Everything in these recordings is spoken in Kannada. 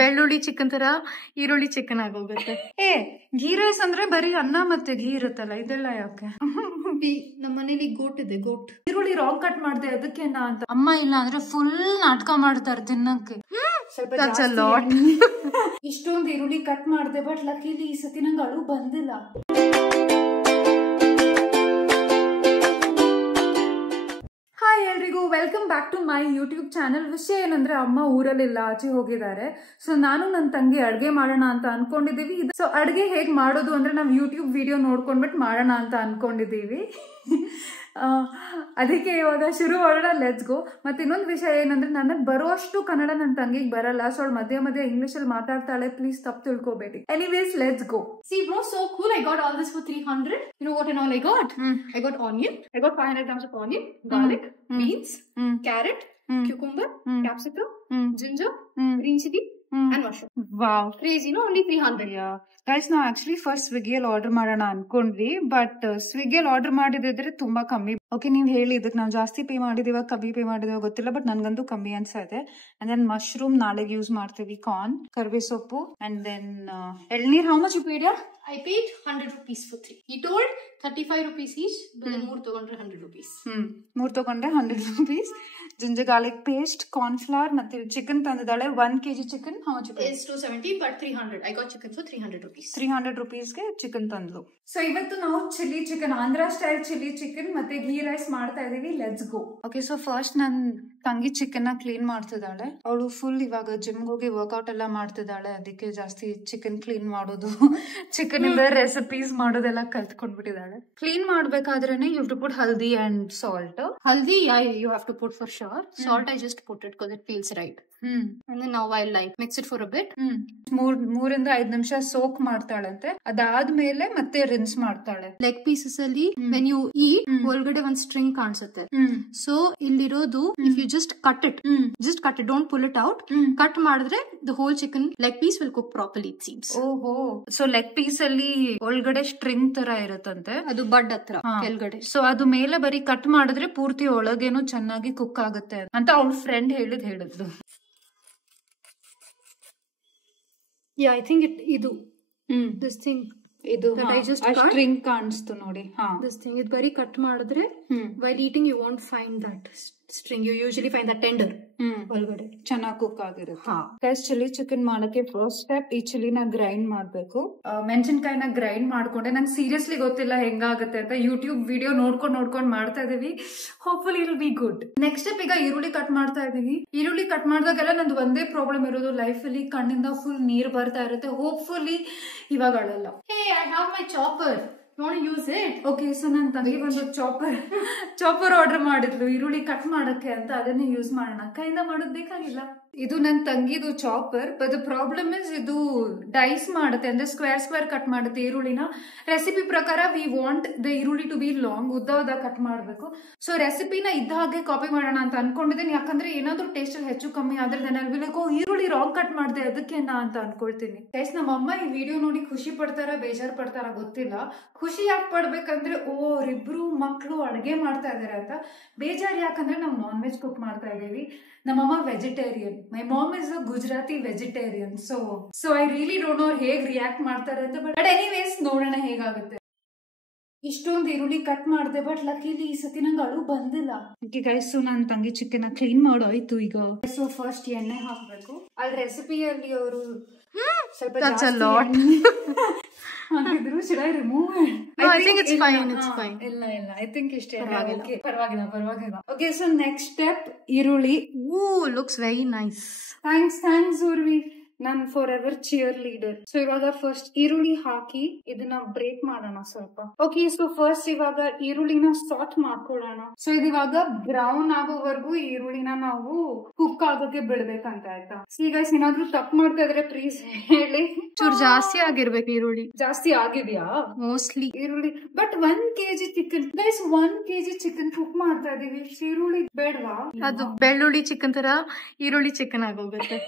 ಬೆಳ್ಳುಳ್ಳಿ ಚಿಕನ್ ತರ ಈರುಳ್ಳಿ ಚಿಕನ್ ಆಗೋಗುತ್ತೆ. ಗೀ ರೈಸ್ ಅಂದ್ರೆ ಬರೀ ಅನ್ನ ಮತ್ತೆ ಗೀ ಇರುತ್ತಲ್ಲ, ಇದೆಲ್ಲ ಯಾಕೆ? ನಮ್ಮ ಮನೇಲಿ ಗೋಟ್ ಇದೆ, ಗೋಟ್. ಈರುಳ್ಳಿ ರಾಂಗ್ ಕಟ್ ಮಾಡ್ದೆ ಅದಕ್ಕೆ ಅಂತ. ಅಮ್ಮ ಇಲ್ಲ ಅಂದ್ರೆ ಫುಲ್ ನಾಟಕ ಮಾಡ್ತಾರೆ ತಿನ್ನಕ್ಕೆ. ಇಷ್ಟೊಂದು ಈರುಳ್ಳಿ ಕಟ್ ಮಾಡ್ದೆ, ಬಟ್ ಲಕ್ಕಿಲಿ ಈ ಸತಿ ನಂಗೆ ಅಳು ಬಂದಿಲ್ಲ. ಹಾಯ್ ಎಲ್ರಿಗೂ, welcome back to my YouTube channel. ವಿಷಯ ಏನಂದ್ರೆ ಅಮ್ಮ ಊರಲ್ಲಿಲ್ಲ, ಆಚೆ ಹೋಗಿದ್ದಾರೆ. ಸೊ ನಾನು ನನ್ನ ತಂಗಿ ಅಡ್ಗೆ ಮಾಡೋಣ ಅಂತ ಅನ್ಕೊಂಡಿದೀವಿ. ಸೊ ಅಡ್ಗೆ ಹೇಗ್ ಮಾಡೋದು ಅಂದ್ರೆ ನಾವು ಯೂಟ್ಯೂಬ್ ವಿಡಿಯೋ ನೋಡ್ಕೊಂಡ್ಬಿಟ್ಟು ಮಾಡೋಣ ಅಂತ ಅನ್ಕೊಂಡಿದೀವಿ. ಅದಕ್ಕೆ ಇವಾಗ ಶುರು ಮಾಡೋಣ, ಲೆಟ್ಸ್ ಗೋ. ಮತ್ತೆ ಇನ್ನೊಂದು ವಿಷಯ ಏನಂದ್ರೆ ನನಗೆ ಬರುವಷ್ಟು ಕನ್ನಡ ನನ್ನ ತಂಗಿಗೆ ಬರಲ್ಲ, ಸೊ ಅವಳು ಮಧ್ಯ ಇಂಗ್ಲಿಷ್ ಅಲ್ಲಿ ಮಾತಾಡ್ತಾಳೆ, ಪ್ಲೀಸ್ ತಪ್ಪು ತಿಳ್ಕೊಬೇಡಿ. Anyways let's go. See bro, so cool. I got all this for 300. You know what and all I got? I got onion. I got 500 grams of onion, garlic, beans, carrot, cucumber, capsicum, ginger, green chili, and mushroom. Wow, crazy, no? Only 300. Yeah. Guys, ನಾವು ಆಕ್ಚುಲಿ ಫಸ್ಟ್ ಸ್ವಿಗ್ಗಿಯಲ್ಲಿ ಆರ್ಡರ್ ಮಾಡೋಣ ಅನ್ಕೊಂಡ್ವಿ, ಬಟ್ ಸ್ವಿಗ್ಗಿಯಲ್ಲಿ ಆರ್ಡರ್ ಮಾಡಿದ್ರೆ ತುಂಬಾ ಕಮ್ಮಿ. ಓಕೆ, ನೀವ್ ಹೇಳಿ ಇದಕ್ಕೆ ನಾವು ಜಾಸ್ತಿ ಪೇ ಮಾಡಿದೀವ ಕಮ್ಮಿ ಪೇ ಮಾಡಿದೀವ ಗೊತ್ತಿಲ್ಲ, ಬಟ್ ನನ್ಗಂತೂ ಕಮ್ಮಿ ಅನ್ಸತ್ತೆ. ಅಂಡ್ ದೆನ್ ಮಶ್ರೂಮ್ ನಾಳೆಗೆ ಯೂಸ್ ಮಾಡ್ತೀವಿ, ಕಾರ್ನ್, ಕರ್ಬೇ ಸೊಪ್ಪು, ಅಂಡ್ ದೆನ್ ಎಳ್ನೀರ್. How much you paid? I paid 100 rupees for 3. He told 35 rupees each, but then 3 ತಗೊಂಡ್ರೆ 100 rupees. 3 ತಗೊಂಡ್ರೆ 100 rupees. Ginger garlic paste, corn flour, ಮತ್ತೆ ಚಿಕನ್ ತಂದಿದ್ದಾಳೆ. 1 kg chicken. How much? It's 270, but 300. I got chicken for 300 rupees. 300 rupeesಗೆ chicken ತಂದ್ಲು. So ಇವತ್ತು ನಾವು chilli chicken, Andhra style chilli chicken ಮತ್ತೆ ಗೀ ರೈಸ್ ಮಾಡ್ತಾ ಇದೀವಿ. Let's go. Okay, so first ನನ್ ತಂಗಿ ಚಿಕನ್ ನ ಕ್ಲೀನ್ ಮಾಡ್ತಿದ್ದಾಳೆ. ಅವಳು ಫುಲ್ ಇವಾಗ ಜಿಮ್ ಹೋಗಿ ವರ್ಕೌಟ್ ಎಲ್ಲ ಮಾಡ್ತಿದ್ದಾಳೆ, ಅದಕ್ಕೆ ಜಾಸ್ತಿ ಚಿಕನ್ ಕ್ಲೀನ್ ಮಾಡೋದು, ಚಿಕನ್ ಇಂದ ರೆಸಿಪೀಸ್ ಮಾಡೋದೆಲ್ಲ ಕಲ್ತ್ಕೊಂಡ್ಬಿಟ್ಟಿದ್ದಾಳೆ. ಕ್ಲೀನ್ ಮಾಡ್ಬೇಕಾದ್ರೇನೆ you have to put haldi and salt. Haldi, yeah, you have to put for sure. Salt, I just put it because it feels right. And then now I'll like mix it for a bit. 3 5 ನಿಮಿಷ ಸೋಕ್ ಮಾಡ್ತಾಳಂತೆ. ಅದಾದ್ಮೇಲೆ ಮತ್ತೆ ರಿನ್ಸ್ ಮಾಡ್ತಾಳೆ. ಲೆಗ್ ಪೀಸಸ್ ಅಲ್ಲಿ when you eat, ಒಳಗಡೆ ಒಂದ್ ಸ್ಟ್ರಿಂಗ್ ಕಾಣಿಸುತ್ತೆ. ಸೊ ಇಲ್ಲಿರೋದು if you just cut it, don't pull it out. Cut ಮಾಡಿದ್ರೆ the whole chicken leg piece will cook properly, it seems. ಓಹೋ, ಸೊ ಲೆಗ್ ಪೀಸ್ ಅಲ್ಲಿ ಒಳಗಡೆ ಸ್ಟ್ರಿಂಗ್ ತರ ಇರುತ್ತಂತೆ, ಅದು ಬಡ್ ಹತ್ರ ಕೆಳಗಡೆ. ಸೊ ಅದು ಮೇಲೆ ಬರೀ ಕಟ್ ಮಾಡಿದ್ರೆ ಪೂರ್ತಿ ಒಳಗೇನು ಚೆನ್ನಾಗಿ ಕುಕ್ ಆಗುತ್ತೆ ಅಂತ ಅವಳ ಫ್ರೆಂಡ್ ಹೇಳಿದ್ಲು. Yeah, I think ಇದು this thing ಇದು ಸ್ಟ್ರಿಂಗ್ ಕಾಣಿಸ್ತು ನೋಡಿ. This thing ಇದು ಬರೀ ಕಟ್ ಮಾಡಿದ್ರೆ while eating you won't find that string. You usually find that tender ಒಳಗಡೆ ಚೆನ್ನಾಗಿ ಕುಕ್ ಆಗಿರುತ್ತೆ. ಗೈಸ್, ಚಿಲ್ಲಿ ಚಿಕನ್ ಮಾಡಕ್ಕೆ ಫಸ್ಟ್ ಸ್ಟೆಪ್ ಈ ಚಿಲ್ಲಿನ ಗ್ರೈಂಡ್ ಮಾಡ್ಬೇಕು. ಮೆಣಸಿನಕಾಯಿನ ಗ್ರೈಂಡ್ ಮಾಡ್ಕೊಂಡೆ. ನಂಗೆ ಸೀರಿಯಸ್ಲಿ ಗೊತ್ತಿಲ್ಲ ಹೆಂಗಾಗುತ್ತೆ ಅಂತ, ಯೂಟ್ಯೂಬ್ ವಿಡಿಯೋ ನೋಡ್ಕೊಂಡ್ ಮಾಡ್ತಾ ಇದೀವಿ. Hopefully it will be good. Next step ಈಗ ಈರುಳ್ಳಿ ಕಟ್ ಮಾಡ್ತಾ ಇದೀವಿ. ಈರುಳ್ಳಿ ಕಟ್ ಮಾಡಿದಾಗೆಲ್ಲ ನಂದು ಒಂದೇ ಪ್ರಾಬ್ಲಮ್ ಇರೋದು, ಲೈಫ್ ಅಲ್ಲಿ ಕಣ್ಣಿಂದ ಫುಲ್ ನೀರ್ ಬರ್ತಾ ಇರುತ್ತೆ. ಹೋಪ್ಫುಲಿ ಇವಾಗ ಅಳಲ್ಲ. Hey, I have my chopper. You want to use it? Okay, so ನನ್ನ ತಂಗಿ ಒಂದು ಚಾಪರ್ ಆರ್ಡರ್ ಮಾಡಿದ್ಲು ಈರುಳ್ಳಿ ಕಟ್ ಮಾಡಕ್ಕೆ ಅಂತ. ಅದನ್ನೇ ಯೂಸ್ ಮಾಡೋಣ. ಕೈಯಿಂದ ಮಾಡೋದ್ ಬೇಕಾಗಿಲ್ಲ. ಇದು ನನ್ನ ತಂಗಿದು ಚಾಪರ್, ಬಟ್ ಪ್ರಾಬ್ಲಮ್ ಇಸ್ ಇದು ಡೈಸ್ ಮಾಡುತ್ತೆ, ಅಂದ್ರೆ ಸ್ಕ್ವೇರ್ ಕಟ್ ಮಾಡುತ್ತೆ ಈರುಳ್ಳಿನ. ರೆಸಿಪಿ ಪ್ರಕಾರ ವಿ ವಾಂಟ್ ದ ಈರುಳ್ಳಿ ಟು ಬಿ ಲಾಂಗ್, ಉದ್ದ ಕಟ್ ಮಾಡ್ಬೇಕು. ಸೊ ರೆಸಿಪಿನ ಇದ್ದ ಹಾಗೆ ಕಾಪಿ ಮಾಡೋಣ ಅಂತ ಅನ್ಕೊಂಡಿದ್ದೀನಿ, ಯಾಕಂದ್ರೆ ಏನಾದ್ರು ಟೇಸ್ಟ್ ಅಲ್ಲಿ ಹೆಚ್ಚು ಕಮ್ಮಿ ಆದ್ರೆ ನಾನು ಈರುಳ್ಳಿ ರಾಂಗ್ ಕಟ್ ಮಾಡಿದೆ ಅದಕ್ಕೆ ಅಂತ ಅನ್ಕೊಳ್ತೀನಿ. ಗೈಸ್, ನಮ್ಮ ಅಮ್ಮ ಈ ವಿಡಿಯೋ ನೋಡಿ ಖುಷಿ ಪಡ್ತಾರ ಬೇಜಾರ್ ಪಡ್ತಾರ ಗೊತ್ತಿಲ್ಲ. ಖುಷಿ ಯಾಕೆ ಪಡ್ಬೇಕಂದ್ರೆ ಅವ್ರಿಬ್ರು ಮಕ್ಳು ಅಡ್ಗೆ ಮಾಡ್ತಾ ಇದಾರೆ ಅಂತ. ಬೇಜಾರ್ ಯಾಕಂದ್ರೆ ನಾವು ನಾನ್ ವೆಜ್ ಕುಕ್ ಮಾಡ್ತಾ ಇದೀವಿ. ನಮ್ಮಮ್ಮ vegetarian, my mom is a Gujarati vegetarian. So I really don't know ಹೇಗ್ ರಿಯಾಕ್ಟ್ ಮಾಡ್ತಾರೆ ಅಂತ. ಬಟ್ ಎನಿವೇಸ್ ನೋಡೋಣ ಹೇಗಾಗುತ್ತೆ. ಇಷ್ಟೊಂದು ಈರುಳ್ಳಿ ಕಟ್ ಮಾಡಿದೆ, ಬಟ್ ಲಕ್ಕಿಲಿ ಈ ಸತಿ ನಂಗೆ ಅಳು ಬಂದಿಲ್ಲ. ಗೈಸು ನನ್ನ ತಂಗಿ ಚಿಕನ್ ಕ್ಲೀನ್ ಮಾಡೋಯ್ತು ಈಗ. ಸೊ ಫಸ್ಟ್ ಎಣ್ಣೆ ಹಾಕ್ಬೇಕು. ಅಲ್ಲಿ ರೆಸಿಪಿಯಲ್ಲಿ ಅವರು ಸ್ವಲ್ಪ ಹಾಕಿದ್ರು. should I remove it? No, I think it's fine. It's fine. ಇಲ್ಲ I think ಇಷ್ಟೇ. ಪರವಾಗಿಲ್ಲ. Okay, so next step ಈರುಳ್ಳಿ. Ooh, looks very nice. Thanks ಉರ್ವಿ, ನನ್ for ever cheer leader. So ಇವಾಗ ಫಸ್ಟ್ ಈರುಳ್ಳಿ ಹಾಕಿ ಇದನ್ನ ಬ್ರೇಕ್ ಮಾಡೋಣ ಸ್ವಲ್ಪ. ಓಕೆ, ಸೊ ಫಸ್ಟ್ ಇವಾಗ ಈರುಳ್ಳಿನ ಸಾಟ್ ಮಾಡ್ಕೊಳ್ಳೋಣ. ಸೊ ಇದಿವಾಗ ಬ್ರೌನ್ ಆಗೋವರೆಗೂ ಈರುಳ್ಳಿನ ನಾವು ಕುಕ್ ಆಗೋಕೆ ಬಿಡ್ಬೇಕಂತ, ಆಯ್ತಾ? ಈಗ ಏನಾದ್ರು ತಪ್ಪು ಮಾಡ್ತಾ ಇದ್ರೆ ಪ್ಲೀಸ್ ಹೇಳಿ. ಚೂರ್ ಜಾಸ್ತಿ ಆಗಿರ್ಬೇಕು ಈರುಳ್ಳಿ. ಜಾಸ್ತಿ ಆಗಿದ್ಯಾ? ಮೋಸ್ಟ್ಲಿ ಈರುಳ್ಳಿ. But 1 kg chicken guys, 1 kg chicken cook ಮಾಡ್ತಾ ಇದೀವಿ. ಈರುಳ್ಳಿ ಬೇಡವಾ? ಅದು ಬೆಳ್ಳುಳ್ಳಿ ಚಿಕನ್ ತರ ಈರುಳ್ಳಿ ಚಿಕನ್ ಆಗೋಗುತ್ತೆ.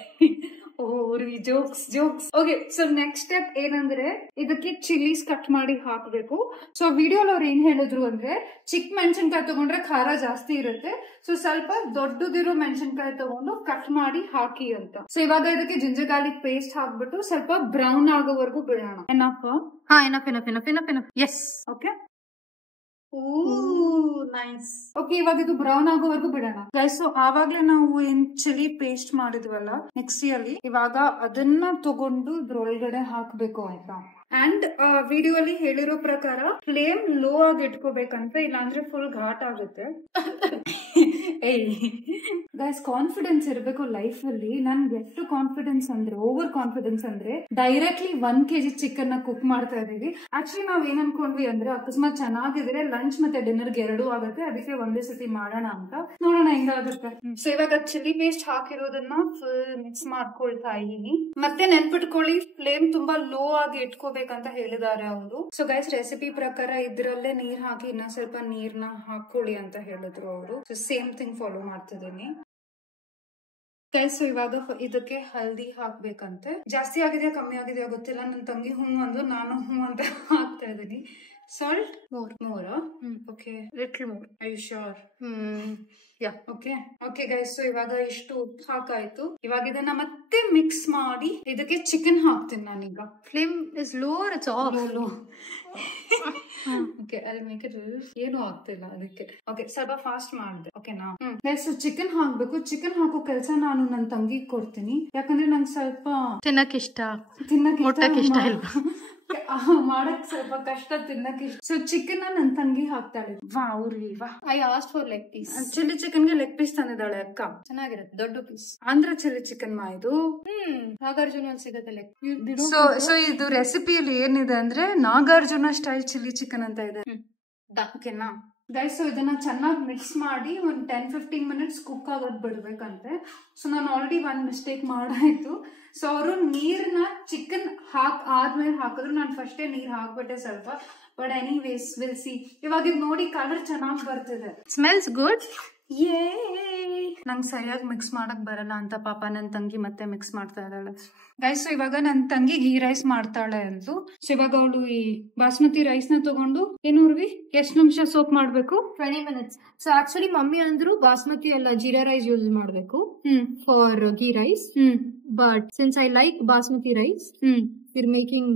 Jokes. Okay, so next step ಏನಂದ್ರೆ ಇದಕ್ಕೆ ಚಿಲ್ಲೀಸ್ ಕಟ್ ಮಾಡಿ ಹಾಕ್ಬೇಕು. ಸೊ ವಿಡಿಯೋಲ್ ಅವ್ರು ಏನ್ ಹೇಳಿದ್ರು ಅಂದ್ರೆ ಚಿಕ್ಕ ಮೆಣಸಿನ್ಕಾಯಿ ತಗೊಂಡ್ರೆ ಖಾರ ಜಾಸ್ತಿ ಇರುತ್ತೆ, ಸೊ ಸ್ವಲ್ಪ ದೊಡ್ಡದಿರೋ ಮೆಣಸಿನ್ಕಾಯಿ ತಗೊಂಡು ಕಟ್ ಮಾಡಿ ಹಾಕಿ ಅಂತ. ಸೊ ಇವಾಗ ಇದಕ್ಕೆ ಜಿಂಜರ್ ಗಾರ್ಲಿಕ್ ಪೇಸ್ಟ್ ಹಾಕ್ಬಿಟ್ಟು ಸ್ವಲ್ಪ ಬ್ರೌನ್ ಆಗೋವರೆಗೂ ಬಿಡೋಣ. enough. Yes. Okay, nice. Okay, ಇವಾಗ ಇದು ಬ್ರೌನ್ ಆಗೋವರೆಗೂ ಬಿಡೋಣ ಗೈಸ್. ಸೊ ಆವಾಗ್ಲೇ ನಾವು ಏನ್ ಚಿಲ್ಲಿ ಪೇಸ್ಟ್ ಮಾಡಿದ್ವಲ್ಲ ಮಿಕ್ಸಿಯಲ್ಲಿ, ಇವಾಗ ಅದನ್ನ ತಗೊಂಡು ಇದ್ರೊಳಗಡೆ ಹಾಕ್ಬೇಕು ಆಯ್ತಾ. ಅಂಡ್ ವಿಡಿಯೋ ಅಲ್ಲಿ ಹೇಳಿರೋ ಪ್ರಕಾರ ಫ್ಲೇಮ್ ಲೋ ಆಗಿ ಇಟ್ಕೋಬೇಕಂತ, ಇಲ್ಲಾಂದ್ರೆ ಫುಲ್ ಘಾಟ್ ಆಗುತ್ತೆ. ಗೈಸ್, ಕಾನ್ಫಿಡೆನ್ಸ್ ಇರಬೇಕು ಲೈಫ್ ಅಲ್ಲಿ. ನನ್ಗೆ ಎಷ್ಟು ಕಾನ್ಫಿಡೆನ್ಸ್ ಅಂದ್ರೆ ಓವರ್ ಕಾನ್ಫಿಡೆನ್ಸ್ ಅಂದ್ರೆ ಡೈರೆಕ್ಟ್ಲಿ 1 kg ಚಿಕನ್ ನ ಕುಕ್ ಮಾಡ್ತಾ ಇದೀವಿ. ಆಕ್ಚುಲಿ ನಾವ್ ಏನ್ ಅನ್ಕೊಂಡ್ವಿ ಅಂದ್ರೆ ಅಕಸ್ಮಾತ್ ಚೆನ್ನಾಗಿದ್ರೆ ಲಂಚ್ ಮತ್ತೆ ಡಿನ್ನರ್ಗೆ 2 ಆಗುತ್ತೆ, ಅದಕ್ಕೆ ಒಂದೇ ಸತಿ ಮಾಡೋಣ ಅಂತ. ನೋಡೋಣ ಹೆಂಗಾಗುತ್ತೆ. ಸೊ ಇವಾಗ ಚಿಲ್ಲಿ ಪೇಸ್ಟ್ ಹಾಕಿರೋದನ್ನ ಫುಲ್ ಮಿಕ್ಸ್ ಮಾಡ್ಕೊಳ್ತಾ ಇದೀನಿ. ಮತ್ತೆ ನೆನ್ಪಿಟ್ಕೊಳ್ಳಿ, ಫ್ಲೇಮ್ ತುಂಬಾ ಲೋ ಆಗಿ ಇಟ್ಕೋಬೇಕಂತ ಹೇಳಿದ್ದಾರೆ ಅವರು. ಸೊ ಗೈಸ್, ರೆಸಿಪಿ ಪ್ರಕಾರ ಇದ್ರಲ್ಲೇ ನೀರ್ ಹಾಕಿ ಇನ್ನ ಸ್ವಲ್ಪ ನೀರ್ನ ಹಾಕೊಳ್ಳಿ ಅಂತ ಹೇಳಿದ್ರು ಅವರು. ಸೊ ಸೇಮ್ ಥಿಂಗ್ ಫಾಲೋ ಮಾಡ್ತಿದ್ದೀನಿ ಗೈಸ್. ಸೊ ಇವಾಗ ಇದಕ್ಕೆ ಹಲ್ದಿ ಹಾಕ್ಬೇಕಂತೆ. ಜಾಸ್ತಿ ಆಗಿದೆಯಾ ಕಮ್ಮಿ ಆಗಿದೆಯಾ ಗೊತ್ತಿಲ್ಲ. ನನ್ನ ತಂಗಿ ಅಂದು ನಾನು ಅಂತ ಹಾಕ್ತಾ ಇದೀನಿ. Salt more. Okay, Little more. are you sure? Yeah. Okay guys, so ಇವಾಗ ಇಷ್ಟು ಉಪ್ಪು ಹಾಕಾಯ್ತು. ಇವಾಗ ಇದನ್ನ ಮತ್ತೆ ಮಿಕ್ಸ್ ಮಾಡಿ ಇದಕ್ಕೆ ಚಿಕನ್ ಹಾಕ್ತೀನಿ ನಾನೀಗ. Flame is low or it's off? Low. Okay, I'll make it. ಏನು ಆಗ್ತಿಲ್ಲ ಅದಕ್ಕೆ. ಓಕೆ, ಸ್ವಲ್ಪ ಫಾಸ್ಟ್ ಮಾಡಿದೆ. ಓಕೆನಾ? ಗೈಸ್, ಚಿಕನ್ ಹಾಕ್ಬೇಕು. ಚಿಕನ್ ಹಾಕೋ ಕೆಲಸ ನಾನು ನನ್ನ ತಂಗಿಗೆ ಕೊಡ್ತೀನಿ, ಯಾಕಂದ್ರೆ ನಂಗೆ ಸ್ವಲ್ಪ ತಿನ್ನಕ್ಕೆ ಇಷ್ಟ ಇಲ್ವಾ? ಮಾಡಕ್ ಸ್ವಲ್ಪ ಕಷ್ಟ, ತಿನ್ನಕ್ಕೆ ಇಷ್ಟ. ಸೊ ಚಿಕನ್ ನನ್ನ ತಂಗಿ ಹಾಕ್ತಾಳೆ. I asked for leg piece. Chilli ಚಿಕನ್ಗೆ ಲೆಗ್ ಪೀಸ್ ತಂದಿದ್ದಾಳೆ ಅಕ್ಕ. ಚೆನ್ನಾಗಿರುತ್ತೆ, ದೊಡ್ಡ ಪೀಸ್. ಆಂಧ್ರ ಚಿಲ್ಲಿ ಚಿಕನ್ ಮಾ ಇದು. ನಾಗಾರ್ಜುನ ಸಿಗುತ್ತೆ ಲೆಗ್. ಸೊ ಇದು ರೆಸಿಪಿಯಲ್ಲಿ ಏನಿದೆ ಅಂದ್ರೆ ನಾಗಾರ್ಜುನ ಸ್ಟೈಲ್ ಚಿಲ್ಲಿ ಚಿಕನ್ ಅಂತ ಇದೆ. ಓಕೆನಾ ಗೈಸ್? ಸೊ ಇದನ್ನ ಚೆನ್ನಾಗಿ ಮಿಕ್ಸ್ ಮಾಡಿ ಒಂದ್ 10-15 minutes ಕುಕ್ ಆಗೋದ್ ಬಿಡ್ಬೇಕಂತೆ. ಸೊ ನಾನು ಆಲ್ರೆಡಿ ಒಂದ್ ಮಿಸ್ಟೇಕ್ ಮಾಡಾಯ್ತು. ಸೊ ಅವರು ನೀರ್ನ ಚಿಕನ್ ಆದ್ಮೇಲೆ ಹಾಕಿದ್ರು, ನಾನು ಫಸ್ಟೇ ನೀರ್ ಹಾಕ್ಬಿಟ್ಟೆ ಸ್ವಲ್ಪ. But anyways will see. ಇವಾಗ ಇದು ನೋಡಿ ಕಲರ್ ಚೆನ್ನಾಗಿ ಬರ್ತಿದೆ. Smells good. ನಂಗೆ ಸರಿಯಾಗಿ ಮಿಕ್ಸ್ ಮಾಡಕ್ ಬರಲ್ಲ ಅಂತ ಪಾಪ ನನ್ ತಂಗಿ ಮತ್ತೆ ಮಿಕ್ಸ್ ಮಾಡ್ತಾ ಇದ್ದಾಳೆ ಗೈಸ್. ಸೊ ಇವಾಗ ನನ್ ತಂಗಿ ಗೀ ರೈಸ್ ಮಾಡ್ತಾಳೆ ಅಂದ್ಲು. ಸೊ ಇವಾಗ ಅವಳು ಈ ಬಾಸ್ಮತಿ ರೈಸ್ ನ ತಗೊಂಡು ಏನೂರ್ವಿ ಎಷ್ಟು ನಿಮಿಷ ಸೋಪ್ ಮಾಡ್ಬೇಕು? 20 minutes. ಸೊ ಆಕ್ಚುಲಿ ಮಮ್ಮಿ ಅಂದ್ರು ಬಾಸ್ಮತಿ ಎಲ್ಲ ಜೀರಾ ರೈಸ್ ಯೂಸ್ ಮಾಡ್ಬೇಕು for ghee rice. But since I like basmati rice, we're making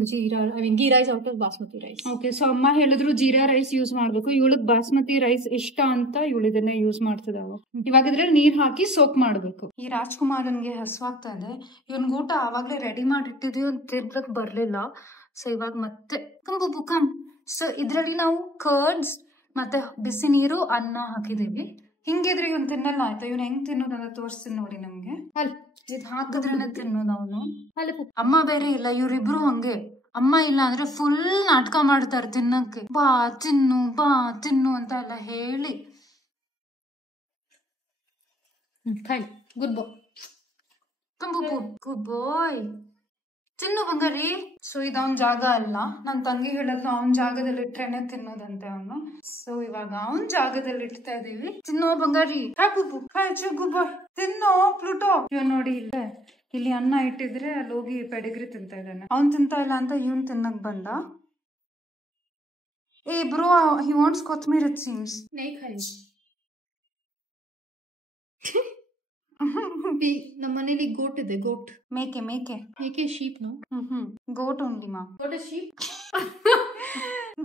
ghee rice out of basmati rice. Okay, so ಅಮ್ಮ ಹೇಳಿದ್ರು ಜೀರಾ ರೈಸ್ ಯೂಸ್ ಮಾಡ್ಬೇಕು. ಇವಳಿಗೆ ಬಾಸ್ಮತಿ ರೈಸ್ ಇಷ್ಟ ಅಂತ ಇವಳು ಇದನ್ನ ಯೂಸ್ ಮಾಡ್ತಿದ್ದಾವ. ಇವಾಗ ಇದ್ರಲ್ಲಿ ನೀರ್ ಹಾಕಿ ಸೋಕ್ ಮಾಡ್ಬೇಕು. ಈ ರಾಜ್ಕುಮಾರನ್ಗೆ ಹಸುವಾಗ್ತಾ ಇದೆ. ಇವನ್ಗೆ ಊಟ ಆವಾಗ್ಲೇ ರೆಡಿ ಮಾಡಿಟ್ಟಿದೀವಿ, ಒಂದು ತಿರ್ಲಕ್ ಬರ್ಲಿಲ್ಲ. ಸೊ ಇವಾಗ ಮತ್ತೆ ಕಮ್. ಸೊ ಇದ್ರಲ್ಲಿ ನಾವು ಕರ್ಡ್ಸ್ ಮತ್ತೆ ಬಿಸಿ ನೀರು, ಅನ್ನ ಹಾಕಿದೀವಿ. ಹಿಂಗಿದ್ರೆ ಇವನ್ ತಿನ್ನಲ್ಲ ಆಯ್ತಾ? ಇವನ್ ಹೆಂಗ್ ತಿನ್ನೋದಂತ ತೋರಿಸ್ತೀನಿ ನೋಡಿ ನಮ್ಗೆ. ಇದ್ ಹಾಕಿದ್ರೇನೆ ತಿನ್ನೋದು ಅವನು. ಅಮ್ಮ ಬೇರೆ ಇಲ್ಲ, ಇವ್ರಿಬ್ರು ಹಂಗೆ. ಅಮ್ಮ ಇಲ್ಲ ಅಂದ್ರೆ ಫುಲ್ ನಾಟಕ ಮಾಡ್ತಾರೆ ತಿನ್ನಕ್ಕೆ. ಬಾ ತಿನ್ನು ಅಂತ ಎಲ್ಲ ಹೇಳಿ. ಗುಡ್ ಬಾಯ್. ಗುಡ್ ಬಾಯ್, ತಿನ್ನು ಬಂಗಾರಿ. ಸೊ ಇದು ಅವನ್ ಜಾಗ ಅಲ್ಲ, ನನ್ ತಂಗಿ ಹೇಳಿದ್ಲು ಅವನ್ ಜಾಗದಲ್ಲಿ ಇಟ್ರೇನೆ ತಿನ್ನೋದಂತೆ ಅವನು. ಸೊ ಇವಾಗ ಅವನ್ ಜಾಗದಲ್ಲಿ ಇಡ್ತಾ ಇದೀವಿ. ತಿನ್ನೋ ಬಂಗಾರಿ, ಗುಡ್ ಬಾಯ್, ತಿನ್ನೋ ಪ್ಲೂಟೋ. ಇವ್ ನೋಡಿ ಇಲ್ಲಿ ಅನ್ನ ಇಟ್ಟಿದ್ರೆ ಅಲ್ಲಿ ಹೋಗಿ ಪೆಡಿಗ್ರಿ ತಿಂತಾ ಇದ್ದಾನೆ. ಅವ್ನ್ ತಿಂತಾ ಇಲ್ಲ ಅಂತ ಇವನ್ ತಿನ್ನಕ್ ಬಂದ. Bro, he wants kothmir it seems. ನಮ್ಮ ಮನೇಲಿ ಗೋಟ್ ಇದೆ. ಗೋಟ್ ಮೇಕೆ ಶೀಪ್ ನೋ. ಗೋಟ್ ಓನ್ಲಿ ಮಾ. ಗೋಟ್ ಇಸ್ ಶೀಪ್.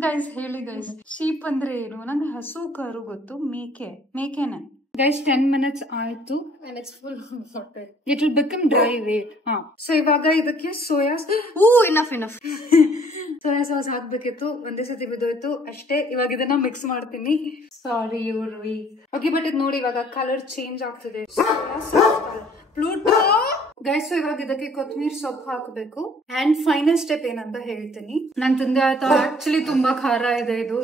ಗೈಸ್ ಹೇಳಿ ಗೈಸ್, ಶೀಪ್ ಅಂದ್ರೆ ಏನು? ನಂಗೆ ಹಸು ಕರು ಗೊತ್ತು, ಮೇಕೆನೆ. ಗೈಸ್ 10 minutes ಆಯ್ತು. And it's full water. It will become dry. Wait. So ಇವಾಗ ಇದಕ್ಕೆ ಸೋಯಾ enough. ಸೋಯಾ ಸಾಸ್ ಹಾಕ್ಬೇಕಿತ್ತು, ಒಂದೇ ಸತಿ ಬಿದ್ದೋಯ್ತು ಅಷ್ಟೇ. ಇವಾಗ ಇದನ್ನ ಮಿಕ್ಸ್ ಮಾಡ್ತೀನಿ. ಸಾರಿ ಇವ್ರಿ. ಓಕೆ, ಬಟ್ ಇದು ನೋಡಿ ಇವಾಗ ಕಲರ್ ಚೇಂಜ್ ಆಗ್ತಿದೆ. Soya sauce Pluto. ಗೈಸ್, ಇವಾಗ ಇದಕ್ಕೆ ಕೊತ್ತಂಬರಿ ಸೊಪ್ಪು ಹಾಕಬೇಕು. ಅಂಡ್ ಫೈನಲ್ ಸ್ಟೆಪ್ ಏನಂತ ಹೇಳ್ತೀನಿ. ನಾನ್ ತಿಂದೆ ಆಯ್ತಾ? ಆಕ್ಚುಲಿ ತುಂಬಾ ಖಾರ ಇದೆ ಇದು.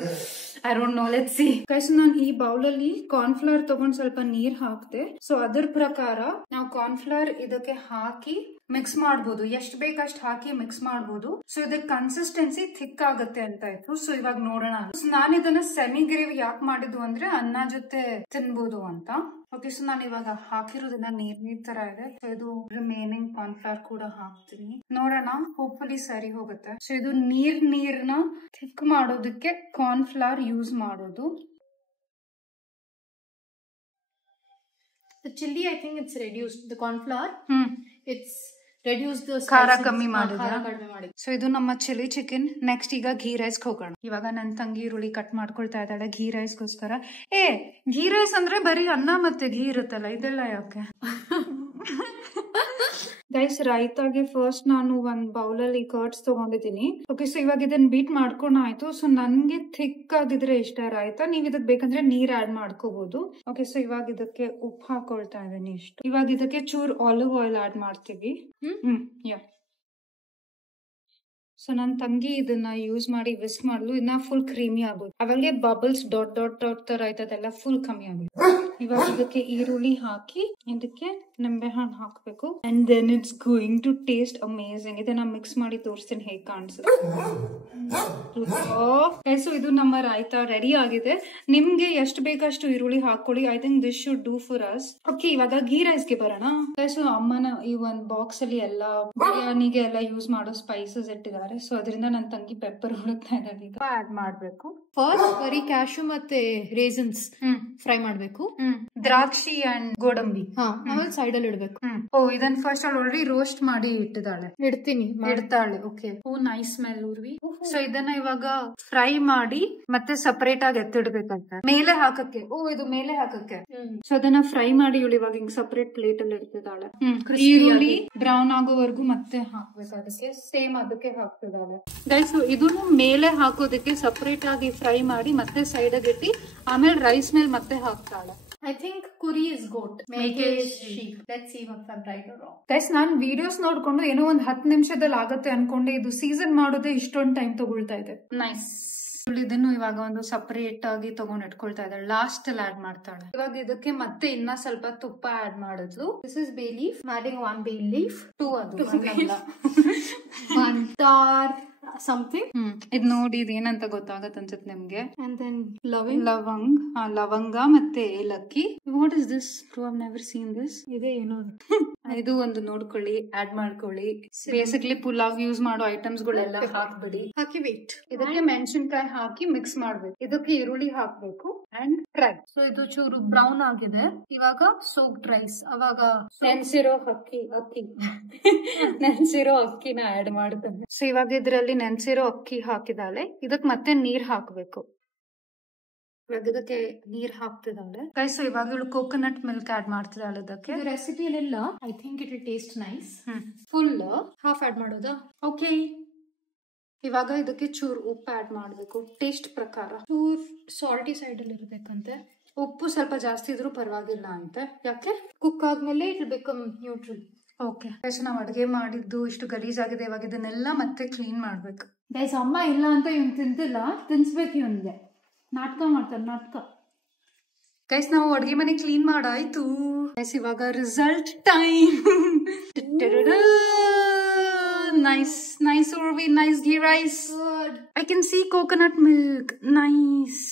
I don't know, let's see. Guys, ನಾನು ಈ ಬೌಲ್ ಅಲ್ಲಿ ಕಾರ್ನ್ಫ್ಲವರ್ ತಗೊಂಡ್ ಸ್ವಲ್ಪ ನೀರ್ ಹಾಕ್ದೆ. ಸೊ ಅದ್ರ ಪ್ರಕಾರ ನಾವು ಕಾರ್ನ್ಫ್ಲವರ್ ಇದಕ್ಕೆ ಹಾಕಿ ಮಿಕ್ಸ್ ಮಾಡ್ಬೋದು, ಎಷ್ಟ್ ಬೇಕಷ್ಟು ಹಾಕಿ ಮಿಕ್ಸ್ ಮಾಡ್ಬೋದು. ಸೊ ಇದಕ್ಕೆ ಕನ್ಸಿಸ್ಟೆನ್ಸಿ ಥಿಕ್ ಆಗುತ್ತೆ ಅಂತ ಇತ್ತು. ಸೊ ಇವಾಗ ನೋಡೋಣ. ನಾನು ಇದನ್ನ ಸೆಮಿ ಗ್ರೇವಿ ಯಾಕೆ ಮಾಡಿದ್ದು ಅಂದ್ರೆ ಅನ್ನ ಜೊತೆ ತಿನ್ಬೋದು ಅಂತ. ಓಕೆ, ಸೊ ನಾನು ಇವಾಗ ಹಾಕಿರೋದನ್ನ ನೀರ್ ತರ ಇದೆ. ಸೊ ಇದು ರಿಮೈನಿಂಗ್ ಕಾರ್ನ್ಫ್ಲವರ್ ಕೂಡ ಹಾಕ್ತೀನಿ. ನೋಡೋಣ, ಹೋಪ್ಫುಲಿ ಸರಿ ಹೋಗುತ್ತೆ. ಸೊ ಇದು ನೀರ್ನ ಥಿಕ್ ಮಾಡೋದಕ್ಕೆ ಕಾರ್ನ್ಫ್ಲವರ್ ಯೂಸ್ ಮಾಡೋದು. The chili, I think it's reduced. The corn flour, it's reduced the ಖಾರ ಕಮ್ಮಿ ಮಾಡಿದೆ. ಸೊ ಇದು ನಮ್ಮ ಚಿಲ್ಲಿ ಚಿಕನ್. ನೆಕ್ಸ್ಟ್ ಈಗ ಘೀ ರೈಸ್ ಹೋಗೋಣ. ಇವಾಗ ನನ್ನ ತಂಗಿ ಈರುಳ್ಳಿ ಕಟ್ ಮಾಡ್ಕೊಳ್ತಾ ಇದ್ದಾಳೆ ಘೀ ರೈಸ್ಗೋಸ್ಕರ. ಘೀ ರೈಸ್ ಅಂದ್ರೆ ಬರೀ ಅನ್ನ ಮತ್ತೆ ಘೀ ಇರುತ್ತಲ್ಲ, ಇದೆಲ್ಲ ಯಾಕೆ? ಗೈಸ್, ರೈತಾಗೆ ಫಸ್ಟ್ ನಾನು ಒಂದ್ ಬೌಲಲ್ಲಿ ಕರ್ಡ್ಸ್ ತಗೊಂಡಿದ್ದೀನಿ. ಓಕೆ, ಸೊ ಇವಾಗ ಇದನ್ನ ಬೀಟ್ ಮಾಡ್ಕೊಂಡು ಆಯ್ತು. ಸೊ ನನ್ಗೆ ಥಿಕ್ ಆಗಿದ್ರೆ ಇಷ್ಟ ರಾಯ್ತಾ. ನೀವ್ ಇದಕ್ ಬೇಕಂದ್ರೆ ನೀರ್ ಆಡ್ ಮಾಡ್ಕೋಬಹುದು. ಓಕೆ, ಸೊ ಇವಾಗ ಇದಕ್ಕೆ ಉಪ್ಪು ಹಾಕೊಳ್ತಾ ಇದ್ದೀನಿ ಇಷ್ಟು. ಇವಾಗ ಇದಕ್ಕೆ ಚೂರ್ ಆಲಿವ್ ಆಯಿಲ್ ಆಡ್ ಮಾಡ್ತೀವಿ. ಯಾ. ಸೊ ನನ್ ತಂಗಿ ಇದನ್ನ ಯೂಸ್ ಮಾಡಿ ವಿಸ್ಕ್ ಮಾಡ್ಲು ಇದನ್ನ ಫುಲ್ ಕ್ರೀಮಿ ಆಗೋದು. ಅವಾಗಲೇ ಬಬಲ್ಸ್ ಡಾಟ್ ಡಾಟ್ ಡಾಟ್ ತರ ಆಯ್ತದೆಲ್ಲ ಫುಲ್ ಕಮ್ಮಿ ಆಗುತ್ತೆ. ಇವಾಗ ಇದಕ್ಕೆ ಈರುಳ್ಳಿ ಹಾಕಿ ಇದಕ್ಕೆ ನಿಂಬೆ ಹಣ್ಣು ಹಾಕ್ಬೇಕು. And then it's going to taste amazing. ಇದನ್ನ ಮಿಕ್ಸ್ ಮಾಡಿ ತೋರಿಸ್ತೀನಿ ಹೇಗ್ ಕಾಣಿಸುತ್ತೆ. ಸೊ ಇದು ನಮ್ಮ ರಾಯ್ತಾ ರೆಡಿ ಆಗಿದೆ. ನಿಮ್ಗೆ ಎಷ್ಟು ಬೇಕಷ್ಟು ಈರುಳ್ಳಿ ಹಾಕೊಳ್ಳಿ. I think this should do for us. Okay, ಇವಾಗ ಘೀ ರೈಸ್ಗೆ ಬರೋಣ. ಸೊ ಅಮ್ಮನ ಈ ಒಂದ್ ಬಾಕ್ಸ್ ಅಲ್ಲಿ ಎಲ್ಲ ಬಿರಿಯಾನಿಗೆ ಎಲ್ಲ ಯೂಸ್ ಮಾಡೋ ಸ್ಪೈಸಸ್ ಇಟ್ಟಿದ್ದಾರೆ. ಸೊ ಅದರಿಂದ ನನ್ನ ತಂಗಿ ಪೆಪ್ಪರ್ ಹುಡುಕ್ತಾ ಇದ್ದಾಳೆ. ಈಗ ಆಡ್ ಮಾಡ್ಬೇಕು. ಫಸ್ಟ್ ಬರೀ ಕ್ಯಾಶು ಮತ್ತೆ ರೇಸನ್ಸ್ ಫ್ರೈ ಮಾಡ್ಬೇಕು. ದ್ರಾಕ್ಷಿ ಅಂಡ್ ಗೋಡಂಬಿ ಆಮೇಲೆ ಸೈಡ್ ಅಲ್ಲಿ ಇಡ್ಬೇಕು. ಇದನ್ನ ಫಸ್ಟ್ ಅಲ್ಲಿ ಆಲ್ರೆಡಿ ರೋಸ್ಟ್ ಮಾಡಿ ಇಟ್ಟಿದ್ದಾಳೆ. ಇಡ್ತಾಳೆ. Okay, nice smell Urvi. So ಇದನ್ನ ಇವಾಗ ಫ್ರೈ ಮಾಡಿ ಮತ್ತೆ ಸಪರೇಟ್ ಆಗಿ ಎತ್ತಿಡ್ಬೇಕಂತ ಮೇಲೆ ಹಾಕಕ್ಕೆ. ಇದು ಮೇಲೆ ಹಾಕಕ್ಕೆ. ಸೊ ಅದನ್ನ ಫ್ರೈ ಮಾಡಿ ಇವಳು ಇವಾಗ ಹಿಂಗ್ ಸಪರೇಟ್ ಪ್ಲೇಟ್ ಅಲ್ಲಿ ಇಡ್ತಿದ್ದಾಳೆ. ಈರುಳ್ಳಿ ಬ್ರೌನ್ ಆಗೋವರೆಗೂ ಮತ್ತೆ ಹಾಕ್ಬೇಕು. ಅದಕ್ಕೆ ಸೇಮ್ ಅದಕ್ಕೆ ಹಾಕ್ತಿದ್ದಾಳೆ. ಗೈಸ್, ಇದನ್ನು ಮೇಲೆ ಹಾಕೋದಕ್ಕೆ ಸಪರೇಟ್ ಆಗಿ ಫ್ರೈ ಮಾಡಿ ಮತ್ತೆ ಸೈಡ್ ಇಟ್ಟು ಆಮೇಲೆ ರೈಸ್ ಮೇಲೆ ಮತ್ತೆ ಹಾಕ್ತಾಳೆ. I think Kuri is goat. Meke is sheep. Let's see if I'm right or wrong. Guys, non videos ನೋಡ್ಕೊಂಡು ಏನೋ ಒಂದ್ 10 ನಿಮಿಷದಲ್ಲಿ ಆಗತ್ತೆ ಅನ್ಕೊಂಡೆ. ಇದು ಸೀಸನ್ ಮಾಡೋದೇ ಇಷ್ಟೊಂದು ಟೈಮ್ ತಗೊಳ್ತಾ ಇದೆ. ನೈಸ್. ಇದನ್ನು ಇವಾಗ ಒಂದು ಸಪರೇಟ್ ಆಗಿ ತಗೊಂಡ್ ಇಟ್ಕೊಳ್ತಾ ಇದ್ದಾಳೆ. ಲಾಸ್ಟ್ ಅಲ್ಲಿ ಆಡ್ ಮಾಡ್ತಾಳೆ. ಇವಾಗ ಇದಕ್ಕೆ ಮತ್ತೆ ಇನ್ನ ಸ್ವಲ್ಪ ತುಪ್ಪ ಆಡ್ ಮಾಡಿದ್ಲು. This is bay leaf. I'm adding 1 bay leaf. 2 ಅದು 1 tar something. ಇದ್ ನೋಡಿ ಇದು ಏನಂತ ಗೊತ್ತಾಗತ್ತೆ ಅನ್ಸುತ್ತೆ ನಿಮ್ಗೆ. And then ಲವಂಗ ಮತ್ತೆ ಏಲಕ್ಕಿ. What is this? I've never seen this. ಇದೆ ಏನೋ ಇದು ಒಂದು ನೋಡ್ಕೊಳ್ಳಿ, ಆಡ್ ಮಾಡ್ಕೊಳ್ಳಿ. ಬೇಸಿಕ್ಲಿ ಪುಲಾವ್ ಯೂಸ್ ಮಾಡೋ ಐಟಮ್ಸ್ ಗಳೆಲ್ಲ ಹಾಕ್ಬಿಡಿ. ಹಾಕಿ ವೇಟ್. ಇದಕ್ಕೆ ಮೆಣಸಿನ್ಕಾಯಿ ಹಾಕಿ ಮಿಕ್ಸ್ ಮಾಡ್ಬೇಕು. ಇದಕ್ಕೆ ಈರುಳ್ಳಿ ಹಾಕ್ಬೇಕು ಅಂಡ್ ಫ್ರೈ. ಸೊ ಇದು ಚೂರು ಬ್ರೌನ್ ಆಗಿದೆ. ಇವಾಗ ಸೋಕ್ಡ್ ರೈಸ್, ಅವಾಗ ನೆನ್ಸಿರೋ ಅಕ್ಕಿನ ಆಡ್ ಮಾಡ್ತಾನೆ. ಸೊ ಇವಾಗ ಇದ್ರಲ್ಲಿ ನೆನ್ಸಿರೋ ಅಕ್ಕಿ ಹಾಕಿದಾಳೆ. ಇದಕ್ ಮತ್ತೆ ನೀರ್ ಹಾಕ್ಬೇಕು. ಇದಕ್ಕೆ ನೀರ್ ಹಾಕ್ತಿದ್ದಾಳೆ. ಸೊ ಇವಾಗ ಇವಳು ಕೋಕೋನಟ್ ಮಿಲ್ಕ್ ಆಡ್ ಮಾಡ್ತಿದ್ದಾಳೆ. ಇದಕ್ಕೆ ರೆಸಿಪಿಯಲ್ಲೆಲ್ಲ I think it will taste nice. Full half add ಮಾಡೋದಾ? ಓಕೆ, ಇವಾಗ ಇದಕ್ಕೆ ಚೂರ್ ಉಪ್ಪು ಆಡ್ ಮಾಡ್ಬೇಕು ಟೇಸ್ಟ್ ಪ್ರಕಾರ. ಚೂರ್ ಸಾಲ್ಟಿ ಸೈಡ್ ಅಲ್ಲಿ ಇರ್ಬೇಕಂತೆ. ಉಪ್ಪು ಸ್ವಲ್ಪ ಜಾಸ್ತಿ ಇದ್ರೂ ಪರವಾಗಿಲ್ಲ ಅಂತೆ. ಯಾಕೆ? ಕುಕ್ ಆದ್ಮೇಲೆ it will become neutral. Okay, ನಾವ್ ಅಡ್ಗೆ ಮಾಡಿದ್ದು ಇಷ್ಟು ಗಲೀಜ್ ಆಗಿದೆ. ಇವಾಗ ಇದನ್ನೆಲ್ಲ ಮತ್ತೆ ಕ್ಲೀನ್ ಮಾಡ್ಬೇಕು. ಗೈಸ್, ಅಮ್ಮ ಇಲ್ಲ ಅಂತ ಇವ್ನು ತಿಂತಿಲ್ಲ, ತಿನ್ಸ್ಬೇಕು ಇವನ್ಗೆ. ನಾಟಕ ಮಾಡ್ತಾರೆ, ನಾಟಕ. ಗೈಸ್, ನಾವು ಅಡ್ಗೆ ಮನೆ ಕ್ಲೀನ್ ಮಾಡಾಯ್ತು. ಗೈಸ್, ಇವಾಗ result time. Nice Urvi, nice ghee rice. Good. I can see coconut milk. Nice.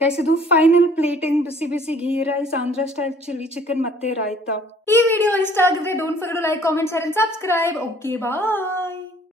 Guys, ಇದು ಫೈನಲ್ ಪ್ಲೇಟಿಂಗ್. ಬಿಸಿ ಬಿಸಿ ghee rice, Andhra style chilli chicken ಮತ್ತೆ ರಾಯ್ತಾ. ಈ ವಿಡಿಯೋ ಇಷ್ಟ ಆಗಿದೆ. Don't forget to like, comment, share and subscribe. Okay, bye.